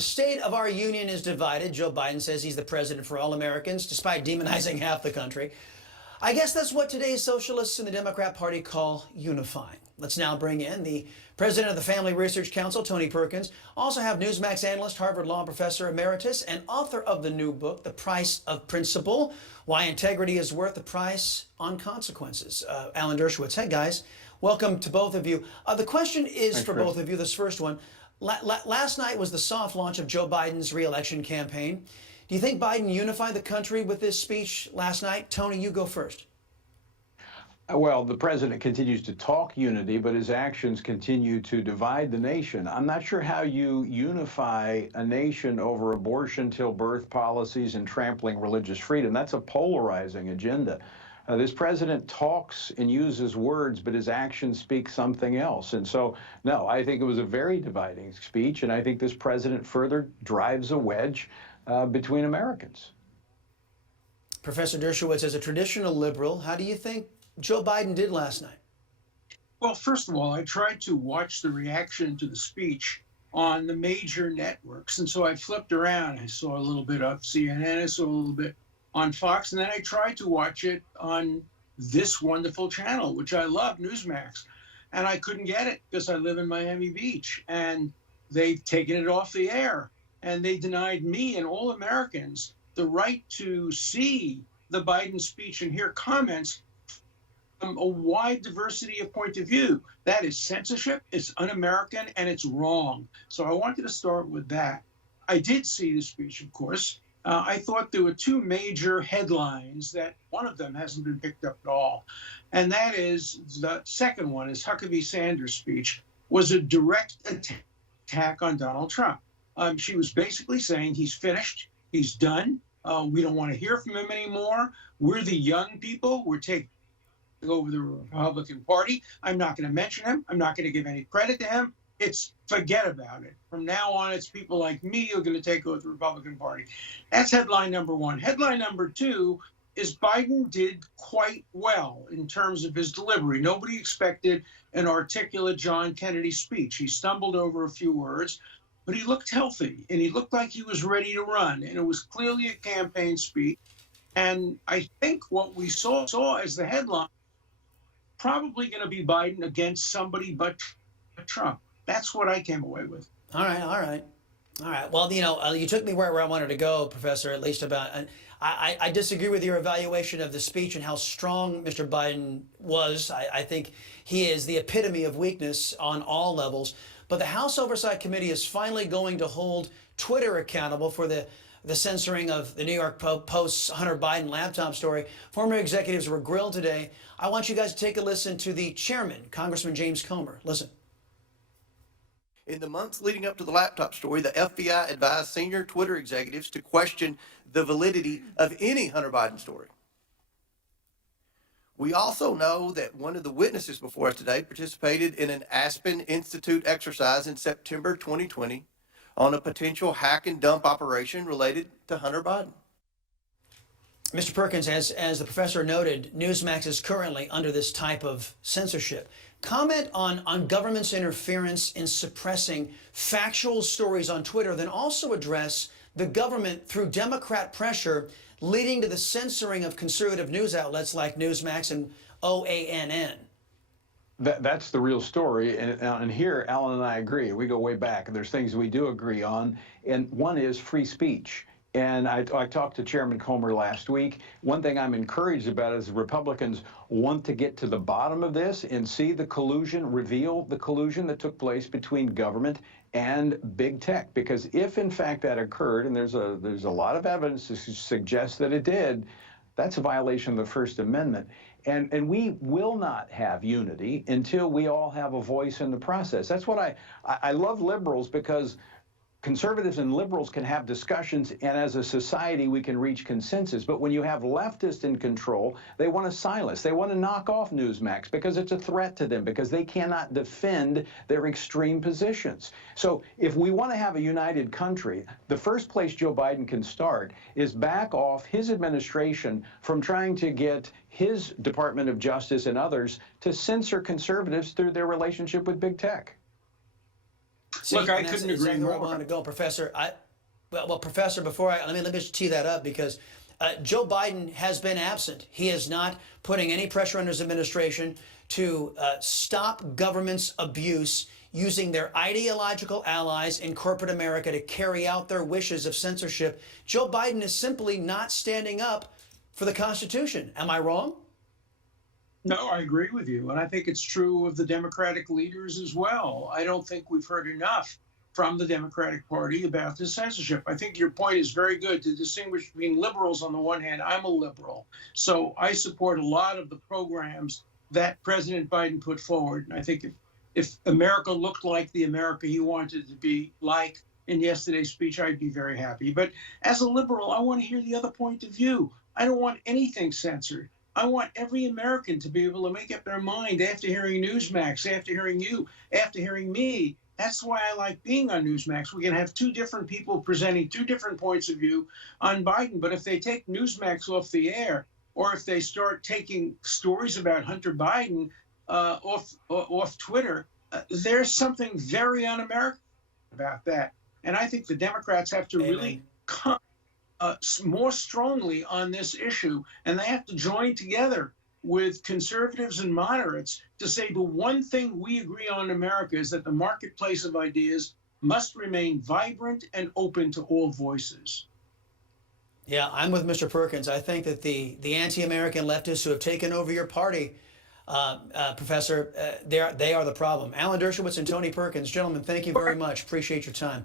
The state of our union is divided. Joe Biden says he's the president for all Americans, despite demonizing half the country. I guess that's what today's socialists in the Democrat Party call unifying. Let's now bring in the president of the Family Research Council, Tony Perkins. Also have Newsmax analyst, Harvard Law professor emeritus, and author of the new book, The Price of Principle, Why Integrity is Worth the Price on Consequences. Alan Dershowitz. Hey, guys. Welcome to both of you. The question is Thanks, for Chris. Both of you, this first one. Last night was the soft launch of Joe Biden's re-election campaign. Do you think Biden unified the country with this speech last night? Tony, you go first. Well, the president continues to talk unity, but his actions continue to divide the nation. I'm not sure how you unify a nation over abortion till birth policies and trampling religious freedom. That's a polarizing agenda. This president talks and uses words, but his actions speak something else. And so, no, I think it was a very dividing speech, and I think this president further drives a wedge between Americans. Professor Dershowitz, as a traditional liberal, how do you think Joe Biden did last night? Well, first of all, I tried to watch the reaction to the speech on the major networks. And so I flipped around. I saw a little bit of CNN, I saw a little bit on Fox, and then I tried to watch it on this wonderful channel, which I love, Newsmax. And I couldn't get it because I live in Miami Beach, and they've taken it off the air. And they denied me and all Americans the right to see the Biden speech and hear comments from a wide diversity of point of view. That is censorship, it's un-American, and it's wrong. So I wanted to start with that. I did see the speech, of course. I thought there were two major headlines that one of them hasn't been picked up at all. And that is, the second one is Huckabee Sanders' speech was a direct attack on Donald Trump. She was basically saying he's finished, he's done, we don't want to hear from him anymore. We're the young people, we're taking over the Republican Party. I'm not going to mention him. I'm not going to give any credit to him. It's forget about it. From now on, it's people like me who are going to take over the Republican Party. That's headline number one. Headline number two is Biden did quite well in terms of his delivery. Nobody expected an articulate John Kennedy speech. He stumbled over a few words, but he looked healthy and he looked like he was ready to run. And it was clearly a campaign speech. And I think what we saw as the headline, probably going to be Biden against somebody but Trump. That's what I came away with. All right. Well, you took me where I wanted to go, Professor, at least about, and I disagree with your evaluation of the speech and how strong Mr. Biden was. I think he is the epitome of weakness on all levels. But the House Oversight Committee is finally going to hold Twitter accountable for the censoring of the New York Post's Hunter Biden laptop story. Former executives were grilled today. I want you guys to take a listen to the chairman, Congressman James Comer. Listen. In the months leading up to the laptop story, the FBI advised senior Twitter executives to question the validity of any Hunter Biden story. We also know that one of the witnesses before us today participated in an Aspen Institute exercise in September 2020 on a potential hack and dump operation related to Hunter Biden. Mr. Perkins, as the professor noted, Newsmax is currently under this type of censorship. Comment on government's interference in suppressing factual stories on Twitter, then also address the government through Democrat pressure leading to the censoring of conservative news outlets like Newsmax and OANN. That's the real story, and here Alan and I agree. We go way back, and there's things we do agree on, and one is free speech. And I talked to Chairman Comer last week. One thing I'm encouraged about is the Republicans want to get to the bottom of this and see the collusion, reveal the collusion that took place between government and big tech. Because if in fact that occurred, and there's a lot of evidence to suggest that it did, that's a violation of the First Amendment. And we will not have unity until we all have a voice in the process. That's what I love liberals, because conservatives and liberals can have discussions, and as a society we can reach consensus. But when you have leftists in control, they want to silence. They want to knock off Newsmax because it's a threat to them, because they cannot defend their extreme positions. So if we want to have a united country, the first place Joe Biden can start is back off his administration from trying to get his Department of Justice and others to censor conservatives through their relationship with big tech. See, Look, I and that's couldn't agree exactly where I more. wanted to go, Professor. Professor, before let me just tee that up because Joe Biden has been absent. He is not putting any pressure on his administration to stop government's abuse using their ideological allies in corporate America to carry out their wishes of censorship. Joe Biden is simply not standing up for the Constitution. Am I wrong? No, I agree with you. And I think it's true of the Democratic leaders as well. I don't think we've heard enough from the Democratic Party about this censorship. I think your point is very good to distinguish between liberals on the one hand. I'm a liberal, so I support a lot of the programs that President Biden put forward. And I think if America looked like the America he wanted to be like in yesterday's speech, I'd be very happy. But as a liberal, I want to hear the other point of view. I don't want anything censored. I want every American to be able to make up their mind after hearing Newsmax, after hearing you, after hearing me. That's why I like being on Newsmax. We can have two different people presenting two different points of view on Biden. But if they take Newsmax off the air, or if they start taking stories about Hunter Biden off Twitter, there's something very un-American about that. And I think the Democrats have to really come more strongly on this issue, and they have to join together with conservatives and moderates to say the one thing we agree on in America is that the marketplace of ideas must remain vibrant and open to all voices. Yeah, I'm with Mr. Perkins. I think that the anti-American leftists who have taken over your party, Professor, they are the problem. Alan Dershowitz and Tony Perkins, gentlemen, thank you very much. Appreciate your time.